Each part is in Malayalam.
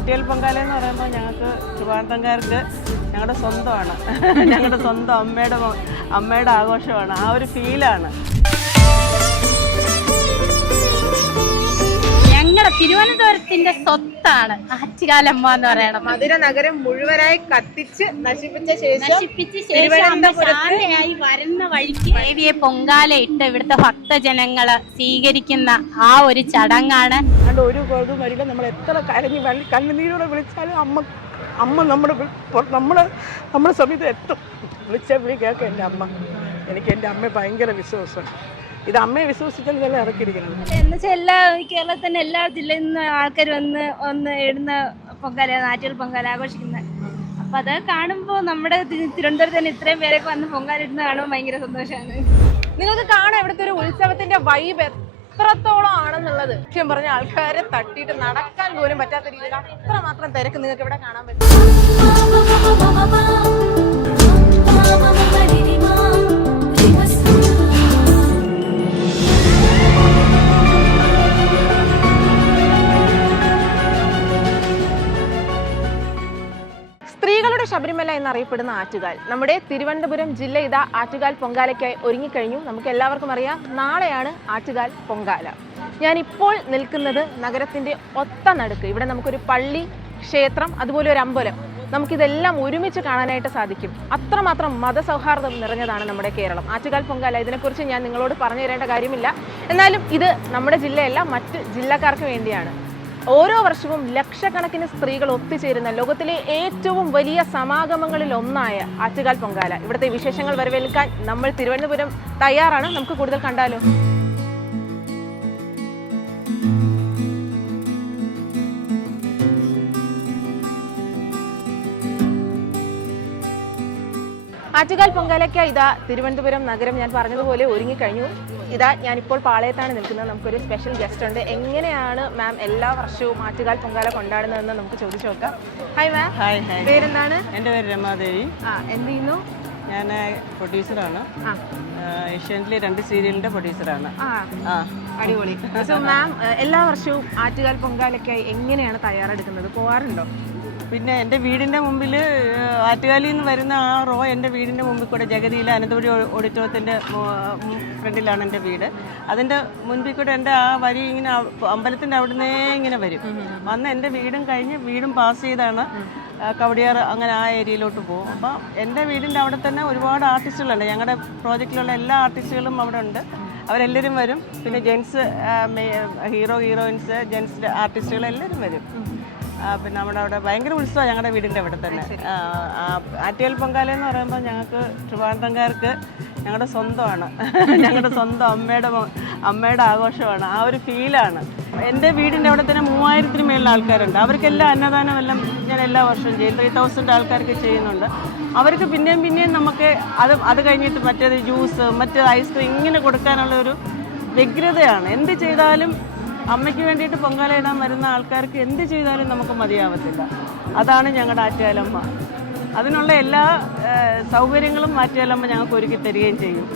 ആറ്റുകാൽ പൊങ്കാല എന്ന് പറയുമ്പോൾ ഞങ്ങൾക്ക് ട്രിവാൻഡ്രംകാർക്ക് ഞങ്ങളുടെ സ്വന്തമാണ്. ഞങ്ങളുടെ സ്വന്തം അമ്മയുടെ ആഘോഷമാണ്. ആ ഒരു ഫീലാണ്. ഞങ്ങളുടെ തിരുവനന്തപുരത്തിന്റെ സ്വത്താണ് ആറ്റുകാലമ്മ എന്ന് പറയണം. മധുര നഗരം മുഴുവനായി കത്തിച്ച് നശിപ്പിച്ച ശേഷം ശാന്തയായി വരുന്ന വഴിക്ക് ദേവിയെ പൊങ്കാല ഇട്ട് ഇവിടുത്തെ ഭക്തജനങ്ങള് സ്വീകരിക്കുന്ന ആ ഒരു ചടങ്ങാണ്. അതുകൊണ്ട് ഒരു കുഴപ്പം വരില്ല. നമ്മൾ എത്ര കരഞ്ഞ് കണ്ണുനീരോടെ വിളിച്ചാലും അമ്മ നമ്മുടെ സമയത്ത് എത്തും. വിളിച്ച വിളി കേൾക്കാം എൻ്റെ അമ്മ. എനിക്ക് എൻ്റെ അമ്മയെ ഭയങ്കര വിശ്വാസമാണ്. ഇത് അമ്മയെ വിശ്വസിച്ചാൽ ഇതെല്ലാം ഇറക്കിയിരിക്കുന്നത്. എന്നുവെച്ചാൽ കേരളത്തിന്റെ എല്ലാ ജില്ലയിൽ നിന്ന് ആൾക്കാർ വന്ന് ഇടുന്ന പൊങ്കാല, ആറ്റുകാൽ പൊങ്കാല ആഘോഷിക്കുന്നത്. അപ്പൊ അത് കാണുമ്പോൾ നമ്മുടെ തിരുവനന്തപുരത്ത് തന്നെ ഇത്രയും പേരൊക്കെ വന്ന് പൊങ്കാല ഇടുന്ന കാണുമ്പോൾ ഭയങ്കര സന്തോഷമാണ്. നിങ്ങൾക്ക് കാണാം ഇവിടുത്തെ ഒരു ഉത്സവത്തിന്റെ വൈബ് എത്രത്തോളം ആണെന്നുള്ളത്. ലക്ഷ്യം പറഞ്ഞ ആൾക്കാരെ തട്ടിയിട്ട് നടക്കാൻ പോലും പറ്റാത്ത രീതിയിൽ അത്രമാത്രം തിരക്ക് നിങ്ങൾക്ക് ഇവിടെ കാണാൻ പറ്റും. സ്ത്രീകളുടെ ശബരിമല എന്നറിയപ്പെടുന്ന ആറ്റുകാൽ, നമ്മുടെ തിരുവനന്തപുരം ജില്ല ഇതാ ആറ്റുകാൽ പൊങ്കാലയ്ക്കായി ഒരുങ്ങിക്കഴിഞ്ഞു. നമുക്ക് എല്ലാവർക്കും അറിയാം, നാളെയാണ് ആറ്റുകാൽ പൊങ്കാല. ഞാനിപ്പോൾ നിൽക്കുന്നത് നഗരത്തിന്റെ ഒത്ത നടുക്ക്. ഇവിടെ നമുക്കൊരു പള്ളി, ക്ഷേത്രം, അതുപോലെ ഒരു അമ്പലം, നമുക്കിതെല്ലാം ഒരുമിച്ച് കാണാനായിട്ട് സാധിക്കും. അത്രമാത്രം മതസൗഹാർദ്ദം നിറഞ്ഞതാണ് നമ്മുടെ കേരളം. ആറ്റുകാൽ പൊങ്കാല, ഇതിനെക്കുറിച്ച് ഞാൻ നിങ്ങളോട് പറഞ്ഞു തരേണ്ട കാര്യമില്ല. എന്നാലും ഇത് നമ്മുടെ ജില്ലയല്ല, മറ്റ് ജില്ലക്കാർക്ക് വേണ്ടിയാണ്. ഓരോ വർഷവും ലക്ഷക്കണക്കിന് സ്ത്രീകൾ ഒത്തുചേരുന്ന ലോകത്തിലെ ഏറ്റവും വലിയ സമാഗമങ്ങളിൽ ഒന്നായ ആറ്റുകാൽ പൊങ്കാല. ഇവിടുത്തെ വിശേഷങ്ങൾ വരവേൽക്കാൻ നമ്മൾ തിരുവനന്തപുരം തയ്യാറാണ്. നമുക്ക് കൂടുതൽ കണ്ടാലോ? ആറ്റുകാൽ പൊങ്കാലയ്ക്ക് ഇതാ തിരുവനന്തപുരം നഗരം ഞാൻ പറഞ്ഞതുപോലെ ഒരുങ്ങിക്കഴിഞ്ഞു. ഇതാ ഞാനിപ്പോൾ പാളയത്താണ് നിൽക്കുന്നത്. നമുക്കൊരു സ്പെഷ്യൽ ഗസ്റ്റ് ഉണ്ട്. എങ്ങനെയാണ് മാം എല്ലാ വർഷവും ആറ്റുകാൽ പൊങ്കാല കൊണ്ടാടുന്നതെന്ന് നമുക്ക് ചോദിച്ചു നോക്കാം. Hi ma'am. ഹായ്. പേരെന്താണ്? എൻ്റെ പേര് രമാദേവി. എന്ത് ചെയ്യുന്നു? ഞാൻ പ്രൊഡ്യൂസറാണ്. ഏഷ്യാനെറ്റിലെ 2 സീരിയലിന്റെ പ്രൊഡ്യൂസറാണ്. അടിപൊളി. സോ മാം, എല്ലാ വർഷവും ആറ്റുകാൽ പൊങ്കാലയ്ക്കായി എങ്ങനെയാണ് തയ്യാറെടുക്കുന്നത്? പോവാറുണ്ടോ? പിന്നെ എൻ്റെ വീടിൻ്റെ മുമ്പിൽ ആറ്റുകാലിൽ നിന്ന് വരുന്ന ആ റോ എൻ്റെ വീടിൻ്റെ മുമ്പിൽ കൂടെ ജഗതിയിലെ അനന്തപുരി ഓഡിറ്റോറിയത്തിൻ്റെ ഫ്രണ്ടിലാണ് എൻ്റെ വീട്. അതിൻ്റെ മുൻപിൽ കൂടെ എൻ്റെ ആ വരി ഇങ്ങനെ അമ്പലത്തിൻ്റെ അവിടുന്നേ ഇങ്ങനെ വരും. വന്ന് എൻ്റെ വീടും കഴിഞ്ഞ് വീടും പാസ് ചെയ്താണ് കവടിയാർ, അങ്ങനെ ആ ഏരിയയിലോട്ട് പോകും. അപ്പം എൻ്റെ വീടിൻ്റെ അവിടെ തന്നെ ഒരുപാട് ആർട്ടിസ്റ്റുകളുണ്ട്. ഞങ്ങളുടെ പ്രോജക്റ്റിലുള്ള എല്ലാ ആർട്ടിസ്റ്റുകളും അവിടെ ഉണ്ട്. അവരെല്ലാവരും വരും. പിന്നെ ജെൻസ് ഹീറോയിൻസ്, ജെൻസ് ആർട്ടിസ്റ്റുകൾ എല്ലാവരും വരും. പിന്നെ നമ്മുടെ അവിടെ ഭയങ്കര ഉത്സവമാണ് ഞങ്ങളുടെ വീടിൻ്റെ അവിടെ തന്നെ. ആറ്റുകാൽ പൊങ്കാല എന്ന് പറയുമ്പോൾ ഞങ്ങൾക്ക് ട്രിവാൻഡ്രംകാർക്ക് ഞങ്ങളുടെ സ്വന്തമാണ്. ഞങ്ങളുടെ സ്വന്തം അമ്മയുടെ ആഘോഷമാണ്. ആ ഒരു ഫീലാണ്. എൻ്റെ വീടിൻ്റെ അവിടെ തന്നെ 3000-ന് മേളിൽ ആൾക്കാരുണ്ട്. അവർക്കെല്ലാം അന്നദാനം എല്ലാം ഞാൻ എല്ലാ വർഷവും ചെയ്യും. 3000 ആൾക്കാർക്ക് ചെയ്യുന്നുണ്ട്. അവർക്ക് പിന്നെയും നമുക്ക് അത് കഴിഞ്ഞിട്ട് മറ്റേത് ജ്യൂസ്, മറ്റേത് ഐസ്ക്രീം ഇങ്ങനെ കൊടുക്കാനുള്ള ഒരു വ്യഗ്രതയാണ്. എന്ത് ചെയ്താലും അമ്മയ്ക്ക് വേണ്ടിയിട്ട് പൊങ്കാല ഇടാൻ വരുന്ന ആൾക്കാർക്ക് എന്ത് ചെയ്താലും നമുക്ക് മതിയാവത്തില്ല. അതാണ് ഞങ്ങളുടെ ആറ്റുകാലമ്മ. അതിനുള്ള എല്ലാ സൗകര്യങ്ങളും ആറ്റുകാലമ്മ ഞങ്ങൾക്ക് ഒരുക്കി തരികയും ചെയ്യും.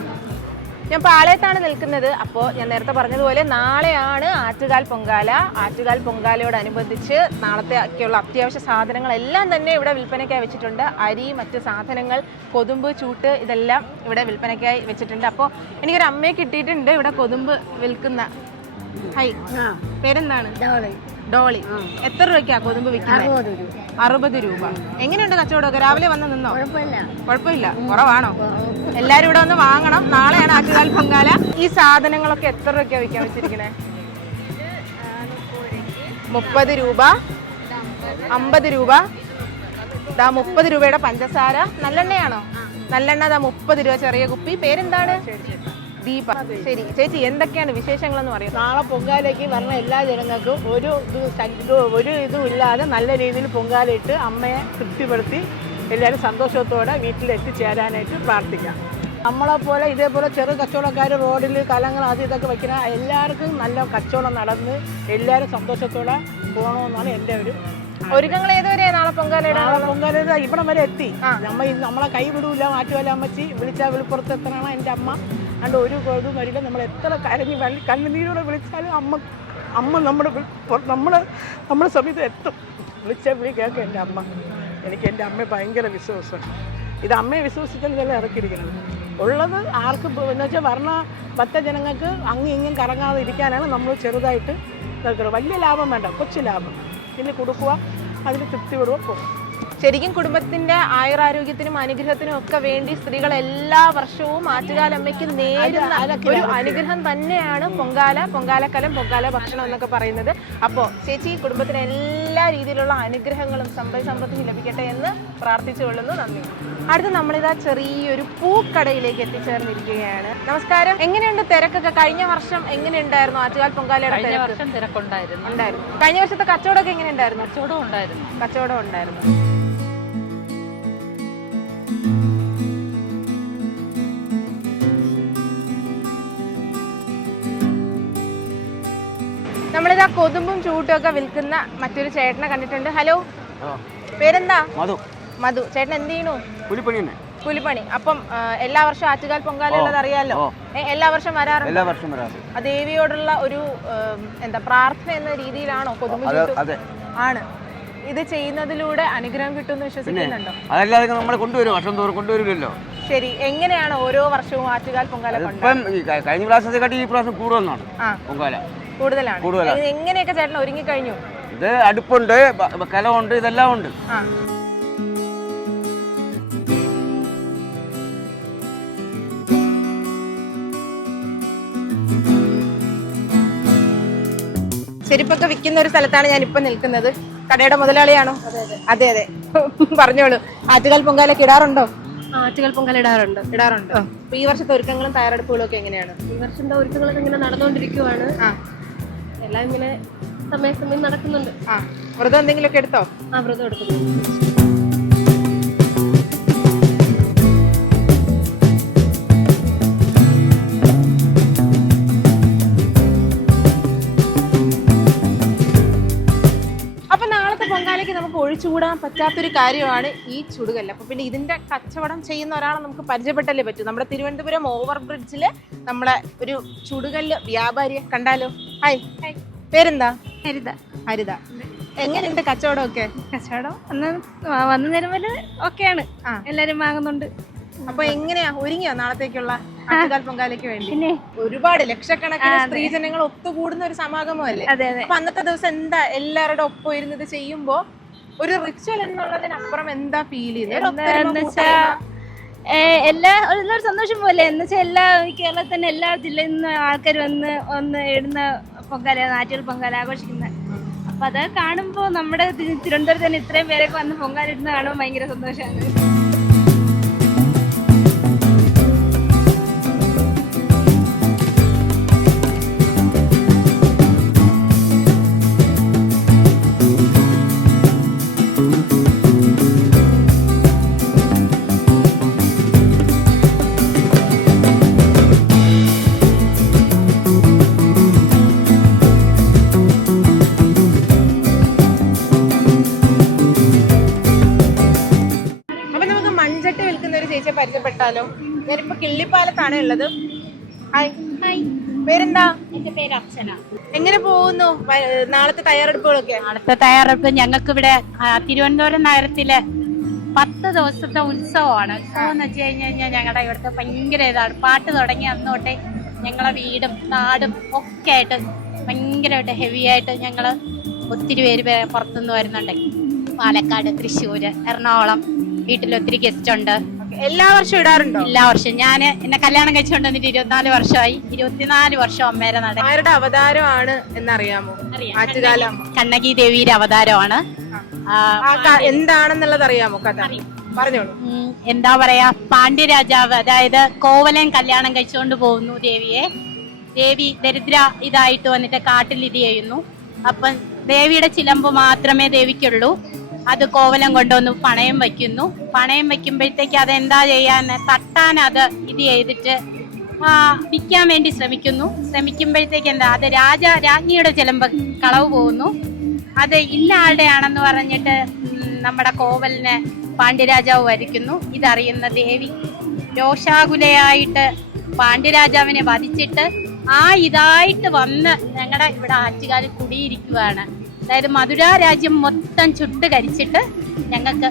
ഞാൻ പാളയത്താണ് നിൽക്കുന്നത്. അപ്പോൾ ഞാൻ നേരത്തെ പറഞ്ഞതുപോലെ നാളെയാണ് ആറ്റുകാൽ പൊങ്കാല. ആറ്റുകാൽ പൊങ്കാലയോടനുബന്ധിച്ച് നാളത്തേക്കുള്ള അത്യാവശ്യ സാധനങ്ങളെല്ലാം തന്നെ ഇവിടെ വിൽപ്പനയ്ക്കായി വെച്ചിട്ടുണ്ട്. അരി, മറ്റ് സാധനങ്ങൾ, കൊതുമ്പ്, ചൂട്ട്, ഇതെല്ലാം ഇവിടെ വിൽപ്പനയ്ക്കായി വെച്ചിട്ടുണ്ട്. അപ്പോൾ എനിക്കൊരു അമ്മയെ കിട്ടിയിട്ടുണ്ട് ഇവിടെ കൊതുമ്പ് വിൽക്കുന്ന. ഹൈ, പേരെന്താണ്? ഡോളി. എത്ര രൂപയ്ക്കാ കൊതുമ്പ് വിൽക്കുന്നത്? 60 രൂപ. എങ്ങനെയുണ്ട് കച്ചവടമൊക്കെ? രാവിലെ വന്ന് നിന്നോ? കുഴപ്പമില്ല. കുറവാണോ? എല്ലാരും ഇവിടെ വന്ന് വാങ്ങണം. നാളെയാണ് ആറ്റുകാൽ പൊങ്കാല. ഈ സാധനങ്ങളൊക്കെ എത്ര രൂപയ്ക്കാ വിൽക്കാൻ വെച്ചിരിക്കണേ? 30 രൂപ, 50 രൂപ, 30 രൂപയുടെ പഞ്ചസാര. നല്ലെണ്ണയാണോ? നല്ലെണ്ണ 30 രൂപ ചെറിയ കുപ്പി. പേരെന്താണ്? ദീപ. ശരി ചേച്ചി, എന്തൊക്കെയാണ് വിശേഷങ്ങളെന്ന് പറയും? നാളെ പൊങ്കാലയ്ക്ക് വരുന്ന എല്ലാ ജനങ്ങൾക്കും ഒരു ഇതും ഇല്ലാതെ നല്ല രീതിയിൽ പൊങ്കാലയിട്ട് അമ്മയെ തൃപ്തിപ്പെടുത്തി എല്ലാവരും സന്തോഷത്തോടെ വീട്ടിൽ എത്തിച്ചേരാനായിട്ട് പ്രാർത്ഥിക്കാം. നമ്മളെപ്പോലെ ഇതേപോലെ ചെറു കച്ചവടക്കാർ റോഡിൽ കലങ്ങൾ അത് ഇതൊക്കെ വയ്ക്കുന്ന എല്ലാവർക്കും നല്ല കച്ചവടം നടന്ന് എല്ലാവരും സന്തോഷത്തോടെ പോകണമെന്നാണ് എൻ്റെ ഒരു ഒരുക്കങ്ങൾ. ഏതുവരെ നാളെ പൊങ്കാലയുടെ? പൊങ്കാല ഇവിടം വരെ എത്തി. നമ്മളെ കൈ വിടൂല. ആറ്റുകാല അമ്മച്ചി വിളിച്ചാൽ വിളിപ്പുറത്ത് എത്തണം എൻ്റെ അമ്മ. അതുകൊണ്ട് ഒരു കുഴപ്പം വരില്ല. നമ്മൾ എത്ര കരഞ്ഞ് കണ്ണുനീരോടെ വിളിച്ചാലും അമ്മ നമ്മുടെ സമയത്ത് എത്തും. വിളിച്ച വിളി കേൾക്കും എൻ്റെ അമ്മ. എനിക്ക് എൻ്റെ അമ്മയെ ഭയങ്കര വിശ്വാസമാണ്. ഇത് അമ്മയെ വിശ്വസിച്ചല്ല ഇറക്കിയിരിക്കുന്നത്. ഉള്ളത് ആർക്കും എന്ന് വെച്ചാൽ ഭക്ത ജനങ്ങൾക്ക് അങ്ങും ഇങ്ങും കറങ്ങാതെ ഇരിക്കാനാണ് നമ്മൾ ചെറുതായിട്ട് നിൽക്കുന്നത്. വലിയ ലാഭം വേണ്ട, കൊച്ചു ലാഭം ഇതിൽ കൊടുക്കുക, അതിൽ തൃപ്തിയോടുക പോകും. ശരിക്കും കുടുംബത്തിന്റെ ആയുരാരോഗ്യത്തിനും അനുഗ്രഹത്തിനും ഒക്കെ വേണ്ടി സ്ത്രീകൾ എല്ലാ വർഷവും ആറ്റുകാലമ്മയ്ക്ക് നേരുന്ന ഒരു അനുഗ്രഹം തന്നെയാണ് പൊങ്കാലക്കലം, പൊങ്കാല ഭക്ഷണം എന്നൊക്കെ പറയുന്നത്. അപ്പോൾ ചേച്ചി കുടുംബത്തിന് എല്ലാ രീതിയിലുള്ള അനുഗ്രഹങ്ങളും സമ്പത്തും ലഭിക്കട്ടെ എന്ന് പ്രാർത്ഥിച്ചുകൊള്ളുന്നു. നന്ദി. അടുത്ത് നമ്മളിതാ ചെറിയൊരു പൂക്കടയിലേക്ക് എത്തിച്ചേർന്നിരിക്കുകയാണ്. നമസ്കാരം. എങ്ങനെയുണ്ട് തിരക്കൊക്കെ? കഴിഞ്ഞ വർഷം എങ്ങനെയുണ്ടായിരുന്നു ആറ്റുകാൽ പൊങ്കാലയുടെ തിരക്കുണ്ടായിരുന്നു? കഴിഞ്ഞ വർഷത്തെ കച്ചവടമൊക്കെ എങ്ങനെയുണ്ടായിരുന്നു? കച്ചവടം ഉണ്ടായിരുന്നു. നമ്മളിതാ കൊതുമ്പും ചൂട്ടും ഒക്കെ വിൽക്കുന്ന മറ്റൊരു ചേട്ടനെ കണ്ടിട്ടുണ്ട്. ഹലോ, പേരെന്താ? മധു. ചേട്ടൻ എന്ത് ചെയ്യണു? കൂലിപ്പണി. അപ്പം എല്ലാ വർഷവും ആറ്റുകാൽ പൊങ്കാല ഉള്ളത് അറിയാലോ, എല്ലാ വർഷം വരാറുണ്ട്. ദേവിയോടുള്ള ഒരു എന്താ പ്രാർത്ഥന എന്ന രീതിയിലാണോ കൊതുമ്പും ചൂട്ടും? ആണ്. ഇത് ചെയ്യുന്നതിലൂടെ അനുഗ്രഹം കിട്ടുമെന്ന് വിശ്വസിക്കുന്നുണ്ടോ? അതല്ലാതെ നമ്മൾ കൊണ്ടുവരും, വർഷം തോറും കൊണ്ടുവരുമല്ലോ. ശരി, എങ്ങനെയാണ് ഓരോ വർഷവും ആറ്റുകാൽ പൊങ്കാല? കഴിഞ്ഞ പ്രാവശ്യത്തെക്കാട്ടി ഈ പ്രാവശ്യം കൂടുതലാണ് പൊങ്കാല. കൂടുതലാണ്. എങ്ങനെയൊക്കെ ചേട്ടൻ ഒരുങ്ങി കഴിഞ്ഞു? ഇത് അടുപ്പുണ്ട്, കലമുണ്ട്, ഇതെല്ലാം ഉണ്ട്. ചെരുപ്പൊക്കെ വിൽക്കുന്ന ഒരു സ്ഥലത്താണ് ഞാൻ ഇപ്പൊ നിൽക്കുന്നത്. കടയുടെ മുതലാളിയാണോ? അതെ. പറഞ്ഞോളൂ, ആറ്റുകാൽ പൊങ്കാലൊക്കെ ഇടാറുണ്ടോ? ആറ്റുകാൽ പൊങ്കാല ഇടാറുണ്ട്. അപ്പൊ ഈ വർഷത്തെ ഒരുക്കങ്ങളും തയ്യാറെടുപ്പുകളും ഒക്കെ എങ്ങനെയാണ്? ഈ വർഷത്തെ ഒരുക്കങ്ങളൊക്കെ ഇങ്ങനെ നടന്നുകൊണ്ടിരിക്കുവാണ്. എല്ലാം ഇങ്ങനെ സമയം നടക്കുന്നുണ്ട്. വ്രതം എന്തെങ്കിലുമൊക്കെ എടുത്തോ? വ്രതം എടുക്കുന്നു. നമുക്ക് ഒഴിച്ചുകൂടാൻ പറ്റാത്തൊരു കാര്യമാണ് ഈ ചുടുകല്ല്. അപ്പൊ പിന്നെ ഇതിന്റെ കച്ചവടം ചെയ്യുന്ന ഒരാളെ നമുക്ക് പരിചയപ്പെട്ടല്ലേ പറ്റൂ. നമ്മുടെ തിരുവനന്തപുരം ഓവർ ബ്രിഡ്ജില് നമ്മളെ ഒരു ചുടുകല്ല് വ്യാപാരിയെ കണ്ടാലോ? ഹായ്, പേരെന്താ? ഹരിത. എങ്ങനെയുണ്ട് കച്ചവടമൊക്കെ? കച്ചവടം വന്നു നേരം ഒക്കെയാണ്, എല്ലാരും വാങ്ങുന്നുണ്ട്. അപ്പൊ എങ്ങനെയാ ഒരുങ്ങിയോ നാളത്തേക്കുള്ള ആറ്റുകാൽ പൊങ്കാലയ്ക്ക് വേണ്ടി? പിന്നെ ഒരുപാട് ലക്ഷക്കണക്കിന് സ്ത്രീജനങ്ങൾ ഒത്തുകൂടുന്ന ഒരു സമാഗമല്ലേ? അപ്പൊ അന്നത്തെ ദിവസം എന്താ എല്ലാവരുടെ ഒപ്പം ഇരുന്നത് ചെയ്യുമ്പോ ഒരു റിച്വൽ എന്നുള്ളതിനപ്പുറം എന്താ ഫീൽ ചെയ്യുന്നത്? ഒരു സന്തോഷം പോലെ എന്ന് വെച്ചാൽ എല്ലാ കേരളത്തിന്റെ എല്ലാ ജില്ലയിൽ നിന്ന് ആൾക്കാർ വന്ന് ഇടുന്ന പൊങ്കാല, ആറ്റുകാൽ പൊങ്കാല ആഘോഷിക്കുന്ന. അപ്പൊ അത് കാണുമ്പോ നമ്മുടെ തിരുവനന്തപുരത്ത് തന്നെ ഇത്രയും പേരൊക്കെ വന്ന് പൊങ്കാല ഇടുന്ന കാണുമ്പോൾ ഭയങ്കര സന്തോഷമാണ്. പരിചയപ്പെട്ടാലോ? ഞാനിപ്പോ കിള്ളിപ്പാലത്താണ് ഉള്ളത്. പേരെന്താ? എന്റെ പേര് അർച്ചന. എങ്ങനെ പോകുന്നു നാളത്തെ തയ്യാറെടുപ്പുകളൊക്കെ? നാളത്തെ തയ്യാറെടുപ്പ് ഞങ്ങൾക്ക് ഇവിടെ തിരുവനന്തപുരം നഗരത്തിലെ 10 ദിവസത്തെ ഉത്സവമാണ്. ഉത്സവം എന്ന് വെച്ച് കഴിഞ്ഞാൽ ഞങ്ങളുടെ ഇവിടുത്തെ ഭയങ്കര ഇതാണ്. പാട്ട് തുടങ്ങി അന്ന് തൊട്ടേ ഞങ്ങളെ വീടും നാടും ഒക്കെ ആയിട്ട് ഭയങ്കരമായിട്ട് ഹെവി ആയിട്ട് ഞങ്ങൾ ഒത്തിരി പേര് പുറത്തുനിന്ന് വരുന്നുണ്ട്. പാലക്കാട്, തൃശ്ശൂര്, എറണാകുളം വീട്ടിലൊത്തിരി ഗസ്റ്റ് ഉണ്ട്. എല്ലാ വർഷവും ഇടാറുണ്ടോ? എല്ലാ വർഷവും. ഞാൻ എന്നെ കല്യാണം കഴിച്ചുകൊണ്ട് വന്നിട്ട് 24 വർഷമായി. 24 വർഷം അമ്മേരെ നട. ആരുടെ അവതാരമാണ് എന്നറിയാമോ? കണ്ണകി ദേവിയുടെ അവതാരമാണ്. എന്താണെന്നുള്ളത് അറിയാമോ? കഥ പറഞ്ഞോളൂ. എന്താ പറയാ, പാണ്ഡ്യരാജാവ്, അതായത് കോവലൻ കല്യാണം കഴിച്ചുകൊണ്ട് പോകുന്നു ദേവിയെ. ദേവി ദരിദ്ര ഇതായിട്ട് വന്നിട്ട് കാട്ടിൽ ഇത് ചെയ്യുന്നു. അപ്പം ദേവിയുടെ ചിലമ്പ് മാത്രമേ ദേവിക്കുള്ളൂ. അത് കോവലം കൊണ്ടുവന്ന് പണയം വയ്ക്കുന്നു. പണയം വയ്ക്കുമ്പോഴത്തേക്ക് അതെന്താ ചെയ്യാൻ, തട്ടാൻ അത് ഇത് ചെയ്തിട്ട് വിൽക്കാൻ വേണ്ടി ശ്രമിക്കുമ്പോഴത്തേക്ക് എന്താ, അത് രാജ്ഞിയുടെ ചിലമ്പ് കളവ് പോകുന്നു. അത് ഇന്ന ആളുടെ ആണെന്ന് പറഞ്ഞിട്ട് നമ്മുടെ കോവലിനെ പാണ്ഡ്യരാജാവ് വരിക്കുന്നു. ഇതറിയുന്ന ദേവി രോഷാകുലയായിട്ട് പാണ്ഡ്യരാജാവിനെ വധിച്ചിട്ട് ഇതായിട്ട് വന്ന് ഞങ്ങളുടെ ഇവിടെ ആറ്റുകാലിൽ കുടിയിരിക്കുകയാണ്. അതായത് മധുര രാജ്യം മൊത്തം ചുട്ട് കരിച്ചിട്ട് ഞങ്ങൾക്ക്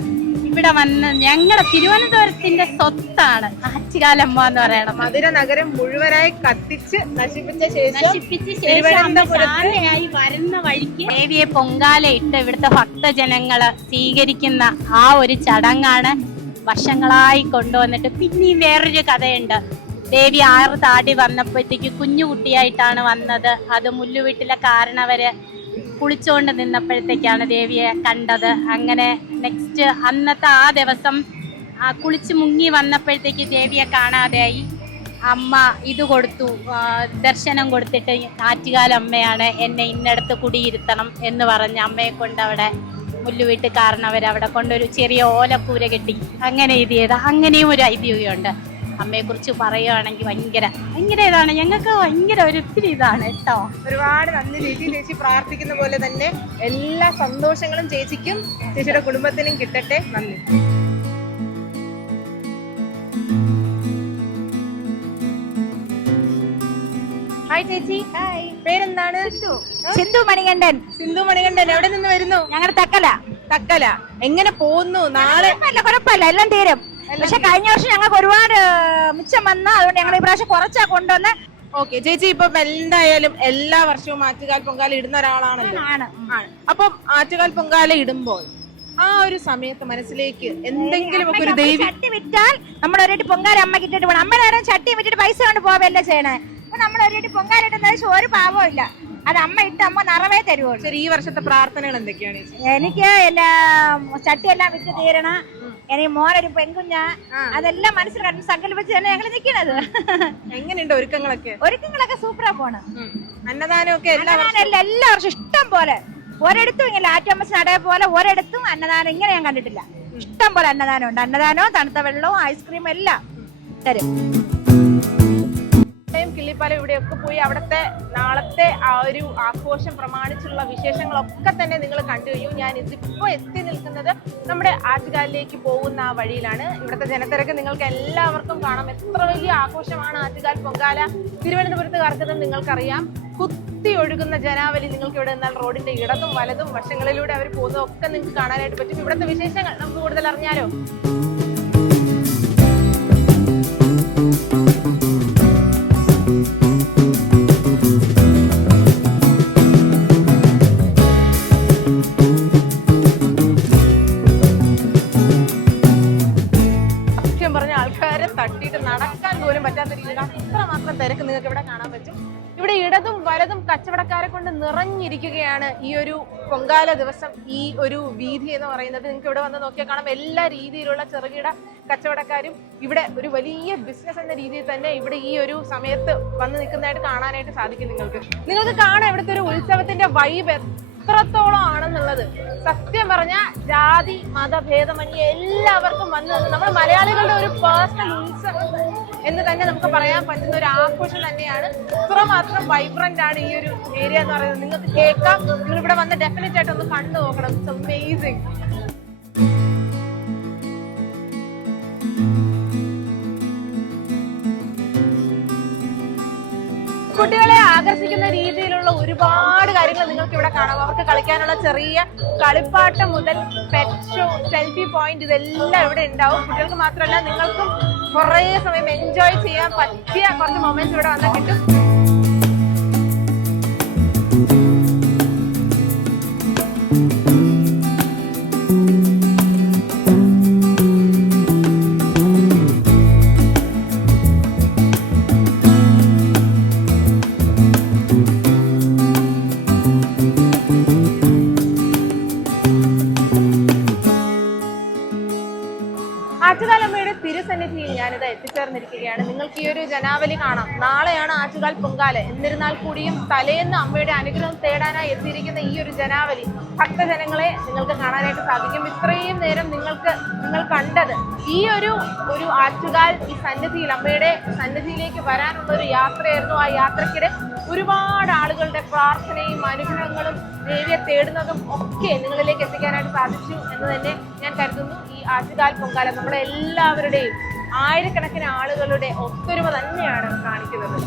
ഇവിടെ വന്ന് ഞങ്ങളുടെ തിരുവനന്തപുരത്തിന്റെ സ്വത്താണ് ആറ്റുകാലമ്മ എന്ന് പറയണം. മധുര നഗരം മുഴുവനായി കത്തിച്ച് നശിപ്പിച്ച ശേഷം ശാന്തയായി വരുന്ന വഴിക്ക് ദേവിയെ പൊങ്കാലയിട്ട് ഇവിടുത്തെ ഭക്തജനങ്ങള് സ്വീകരിക്കുന്ന ആ ഒരു ചടങ്ങാണ് വർഷങ്ങളായി കൊണ്ടുവന്നിട്ട്. പിന്നെയും വേറൊരു കഥയുണ്ട്. ദേവി 6 താടി വന്നപ്പോഴത്തേക്ക് കുഞ്ഞുകുട്ടിയായിട്ടാണ് വന്നത്. അത് മുല്ലുവീട്ടിലെ കാരണവര് കുളിച്ചുകൊണ്ട് നിന്നപ്പോഴത്തേക്കാണ് ദേവിയെ കണ്ടത്. അങ്ങനെ നെക്സ്റ്റ് അന്നത്തെ ആ ദിവസം കുളിച്ച് മുങ്ങി വന്നപ്പോഴത്തേക്ക് ദേവിയെ കാണാതെയായി. അമ്മ ഇത് കൊടുത്തു, ദർശനം കൊടുത്തിട്ട് ആറ്റുകാലമ്മയാണ്, എന്നെ ഇന്നടത്ത് കുടിയിരുത്തണം എന്ന് പറഞ്ഞ് അമ്മയെ കൊണ്ട് അവിടെ മുല്ലുവീട്ടുകാരനവർ അവിടെ കൊണ്ടൊരു ചെറിയ ഓലക്കൂര കെട്ടി അങ്ങനെ ഇത് ചെയ്ത അങ്ങനെയും ഒരു ഐതിഹ്യമുണ്ട്. അമ്മയെക്കുറിച്ച് പറയുകയാണെങ്കിൽ ഭയങ്കര ഇതാണ്. ഞങ്ങൾക്ക് ഭയങ്കര ഒത്തിരി ഇതാണ് കേട്ടോ. ഒരുപാട് നന്ദി ചേച്ചി. ചേച്ചി പ്രാർത്ഥിക്കുന്ന പോലെ തന്നെ എല്ലാ സന്തോഷങ്ങളും ചേച്ചിക്കും ചേച്ചിയുടെ കുടുംബത്തിനും കിട്ടട്ടെ. നന്ദി. ഹായ് ചേച്ചി. പേരെന്താണ്? സിന്ധു മണികണ്ഠൻ. സിന്ധു മണികണ്ഠൻ. എവിടെ നിന്ന് വരുന്നു? ഞങ്ങളുടെ തക്കല. എങ്ങനെ പോകുന്നു? നാളെ കുഴപ്പമില്ല, എല്ലാം തീരും. പക്ഷെ കഴിഞ്ഞ വർഷം ഞങ്ങൾക്ക് ഒരുപാട് മിച്ചം വന്ന, അതുകൊണ്ട് ഞങ്ങൾ ഈ പ്രാവശ്യം കുറച്ചാ കൊണ്ടുവന്ന്. ഓക്കെ ചേച്ചി, ഇപ്പം എന്തായാലും എല്ലാ വർഷവും ആറ്റുകാൽ പൊങ്കാല ഇടുന്ന ഒരാളാണല്ലോ. ആണ്. അപ്പം ആറ്റുകാൽ പൊങ്കാല ഇടുമ്പോൾ ആ ഒരു സമയത്ത് മനസ്സിലേക്ക് എന്തെങ്കിലും ഒക്കെ ഒരു ദൈവം ചട്ടി വിറ്റാൽ നമ്മൾ ഒരേട്ടി പൊങ്കാല അമ്മ ഇട്ടിട്ട് പോകണം. അമ്മ നേരം ചട്ടി വിറ്റിട്ട് പൈസ കൊണ്ട് പോവല്ല ചെയ്യണേ. അപ്പൊ നമ്മൾ ഒരേട്ടി പൊങ്കാല ഇട്ടുന്ന ഒരു പാവവും ഇല്ല. അത് അമ്മ ഇട്ട് അമ്മ നിറവേ തരുവുള്ളൂ. ശരി, ഈ വർഷത്തെ പ്രാർത്ഥനകൾ എന്തൊക്കെയാണ്? എനിക്ക് എന്റെ ചട്ടിയെല്ലാം വിറ്റ് തീരണം. എനിക്ക് മോനൊരു പെൺകുഞ്ഞ, അതെല്ലാം മനസ്സിൽ കണ്ട് സങ്കല്പിച്ച് തന്നെ ഞങ്ങൾ നിൽക്കണത്. എങ്ങനെയുണ്ട് ഒരുക്കങ്ങളൊക്കെ സൂപ്പറാ പോണ്. അന്നദാനമൊക്കെ എല്ലാ വർഷം ഇഷ്ടം പോലെ ഒരിടത്തും ഇങ്ങനെ ആറ്റമ്മസ് നടയെ പോലെ ഒരിടത്തും അന്നദാനം ഇങ്ങനെ ഞാൻ കണ്ടിട്ടില്ല. ഇഷ്ടം പോലെ അന്നദാനം ഉണ്ട്. അന്നദാനവും തണുത്ത വെള്ളവും ഐസ്ക്രീമും എല്ലാം തരും. കിള്ളിപ്പാലം ഇവിടെയൊക്കെ പോയി അവിടുത്തെ നാളത്തെ ആ ഒരു ആഘോഷം പ്രമാണിച്ചുള്ള വിശേഷങ്ങളൊക്കെ തന്നെ നിങ്ങൾ കണ്ടു കഴിഞ്ഞു. ഞാൻ ഇതിപ്പോ എത്തി നിൽക്കുന്നത് നമ്മുടെ ആറ്റുകാലിലേക്ക് പോകുന്ന ആ വഴിയിലാണ്. ഇവിടുത്തെ ജനത്തിരക്ക് നിങ്ങൾക്ക് എല്ലാവർക്കും കാണാം. എത്ര വലിയ ആഘോഷമാണ് ആറ്റുകാൽ പൊങ്കാല. തിരുവനന്തപുരത്തുകാർക്ക് നിങ്ങൾക്കറിയാം. കുത്തി ഒഴുകുന്ന ജനാവലി നിങ്ങൾക്ക് ഇവിടെ നിന്നാൽ റോഡിന്റെ ഇടതും വലതും വശങ്ങളിലൂടെ അവർ പോകുന്നതൊക്കെ നിങ്ങൾക്ക് കാണാനായിട്ട് പറ്റും. ഇവിടുത്തെ വിശേഷങ്ങൾ നമുക്ക് കൂടുതൽ അറിഞ്ഞാലോ? തട്ടിയിട്ട് നടക്കാൻ പോലും പറ്റാത്ത രീതിയിൽ അത്രമാത്രം തിരക്ക് നിങ്ങൾക്ക് ഇവിടെ കാണാൻ പറ്റും. ഇവിടെ ഇടതും വലതും കച്ചവടക്കാരെ കൊണ്ട് നിറഞ്ഞിരിക്കുകയാണ് ഈ ഒരു പൊങ്കാല ദിവസം. ഈ ഒരു വീതി എന്ന് പറയുന്നത് നിങ്ങൾക്ക് ഇവിടെ വന്ന് നോക്കിയാൽ കാണാം. എല്ലാ രീതിയിലുള്ള ചെറുകിട കച്ചവടക്കാരും ഇവിടെ ഒരു വലിയ ബിസിനസ് എന്ന രീതിയിൽ തന്നെ ഇവിടെ ഈ ഒരു സമയത്ത് വന്ന് നിൽക്കുന്നതായിട്ട് കാണാനായിട്ട് സാധിക്കും. നിങ്ങൾക്ക് കാണാം ഇവിടുത്തെ ഒരു ഉത്സവത്തിന്റെ വൈബ് എത്രത്തോളം ആണെന്നുള്ളത്. സത്യം പറഞ്ഞ ജാതി മതഭേദമന്യേ എല്ലാവർക്കും വന്ന് നമ്മൾ മലയാളികളുടെ ഒരു പേഴ്സണൽ ഉത്സവം എന്ന് തന്നെ നമുക്ക് പറയാൻ പറ്റുന്ന ഒരു ആഘോഷം തന്നെയാണ്. ഇത്രമാത്രം വൈബ്രന്റ് ആണ് ഈ ഒരു ഏരിയ എന്ന് പറയുന്നത്. നിങ്ങൾക്ക് കേൾക്കാം. നിങ്ങൾ ഇവിടെ വന്ന് ഡെഫിനറ്റ് ആയിട്ട് ഒന്ന് കണ്ടു നോക്കണം. It's amazing. കുട്ടികളെ ആകർഷിക്കുന്ന രീതിയിലുള്ള ഒരുപാട് കാര്യങ്ങൾ നിങ്ങൾക്ക് ഇവിടെ കാണാം. അവർക്ക് കളിക്കാനുള്ള ചെറിയ കളിപ്പാട്ടം മുതൽ പെറ്റ് ഷോ, സെൽഫി പോയിന്റ്, ഇതെല്ലാം ഇവിടെ ഉണ്ടാവും. കുട്ടികൾക്ക് മാത്രമല്ല നിങ്ങൾക്കും കുറേ സമയം എൻജോയ് ചെയ്യാൻ പറ്റിയ കുറച്ച് മൊമെന്റ്സ് ഇവിടെ വന്നാൽ കിട്ടും. ആറ്റുകാലമ്മയുടെ തിരുസന്നിധിയിൽ ഞാനിത് എത്തിച്ചേർന്നിരിക്കുകയാണ്. നിങ്ങൾക്ക് ഈ ഒരു ജനാവലി കാണാം. നാളെയാണ് ആറ്റുകാൽ പൊങ്കാല. എന്നിരുന്നാൽ കൂടിയും തലേന്ന് അമ്മയുടെ അനുഗ്രഹം തേടാനായി എത്തിയിരിക്കുന്ന ഈ ഒരു ജനാവലി ഭക്തജനങ്ങളെ നിങ്ങൾക്ക് കാണാനായിട്ട് സാധിക്കും. ഇത്രയും നേരം നിങ്ങൾ കണ്ടത് ഈ ഒരു ആറ്റുകാൽ ഈ സന്നിധിയിൽ അമ്മയുടെ സന്നിധിയിലേക്ക് വരാനുള്ള ഒരു യാത്രയായിരുന്നു. ആ യാത്രക്കിടെ ഒരുപാട് ആളുകളുടെ പ്രാർത്ഥനയും അനുഗ്രഹങ്ങളും ദേവിയെ തേടുന്നതും ഒക്കെ നിങ്ങളിലേക്ക് എത്തിക്കാനായിട്ട് സാധിച്ചു എന്ന് തന്നെ ഞാൻ കരുതുന്നു. ഈ ആറ്റുകാൽ പൊങ്കാല നമ്മുടെ എല്ലാവരുടെയും ആയിരക്കണക്കിന് ആളുകളുടെ ഒത്തൊരുമ തന്നെയാണ് കാണിക്കുന്നത്.